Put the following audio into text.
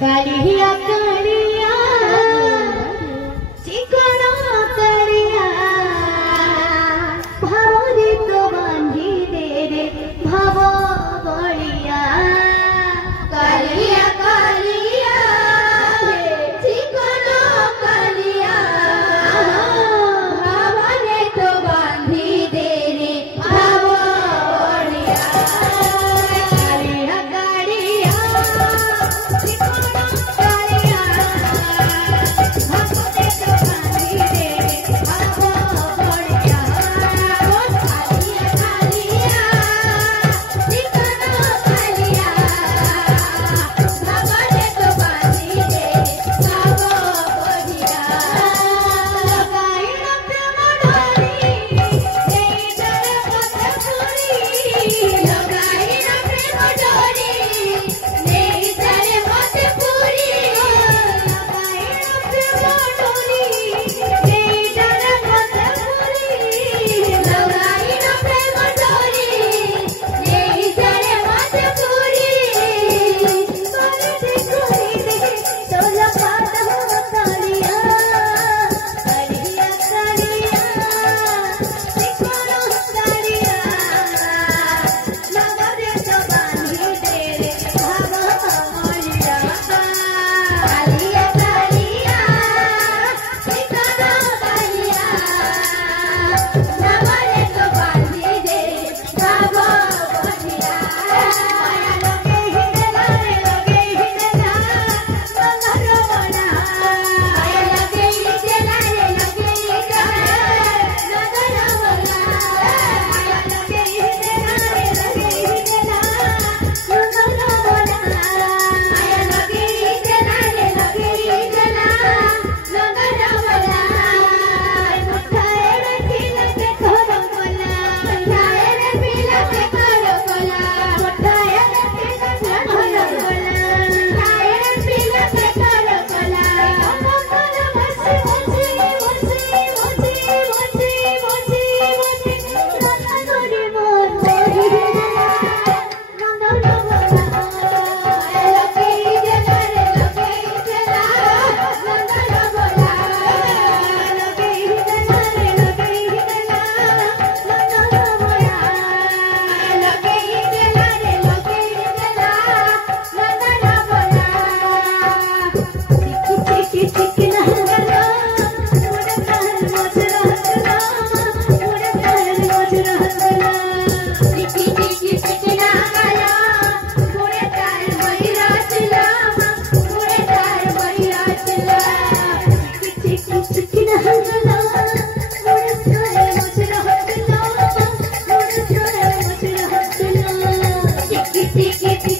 कालिया कालिया चिकना तरिया भावरी तो बांधी दे रे भाव बलिया कालिया कालिया चिकना कालिया भावरे तो बांधी दे रे भाव बलिया कालिया कालिया चिकना कालिया भावरे तो बांधी दे रे भाव बलिया कालिया कालिया चिकना कालिया भावरे तो बांधी दे रे भाव बलिया लगाईना प्रेम ढाली जय जय पथपुरी लगाईना प्रेम ढाली जय जय पथपुरी लगाईना प्रेम ढाली जय जय पथपुरी लगाईना प्रेम ढाली जय जय पथपुरी तोला पात हो कालिया कालिया कालिया चिकना कालिया नगरे तो बांधी दे रे भाव बलिया कालिया कालिया चिकना कालिया नगरे तो बांधी दे भाव बलिया माया लगे हिंदला रे लगे हिंदला नगर बना माया लगे हिंदला रे लगे हिंदला नगर बना माया लगे हिंदला रे लगे हिंदला नगर बना माया लगे हिंदला रे लगे हिंदला नगर बना मुठाए रे खिला के धरो कोला मुठाए रे पीला के धरो कोला मुठाए रे खिला के धरो कोला मुठाए रे पीला के धरो कोला कोला बसे बसे बसे बसे बसे बसे बसे नगरी मोर मोरी नगर बना लगे जला रे लगे जला नगर बना लगे जला रे लगे जला नगर बना लगे जला रे लगे जला नगर बना चिकी चिकी नहला मोरे कहर मोच रहला मोरे कहर मोच रहला चिकी चिकी चिकी नहला मोरे कहर महिरा चला मोरे कहर महिरा चला चिकी चिकी चिकी नहला मोरे कहर मोच रहला मोरे कहर मोच रहला चिकी चिकी चिकी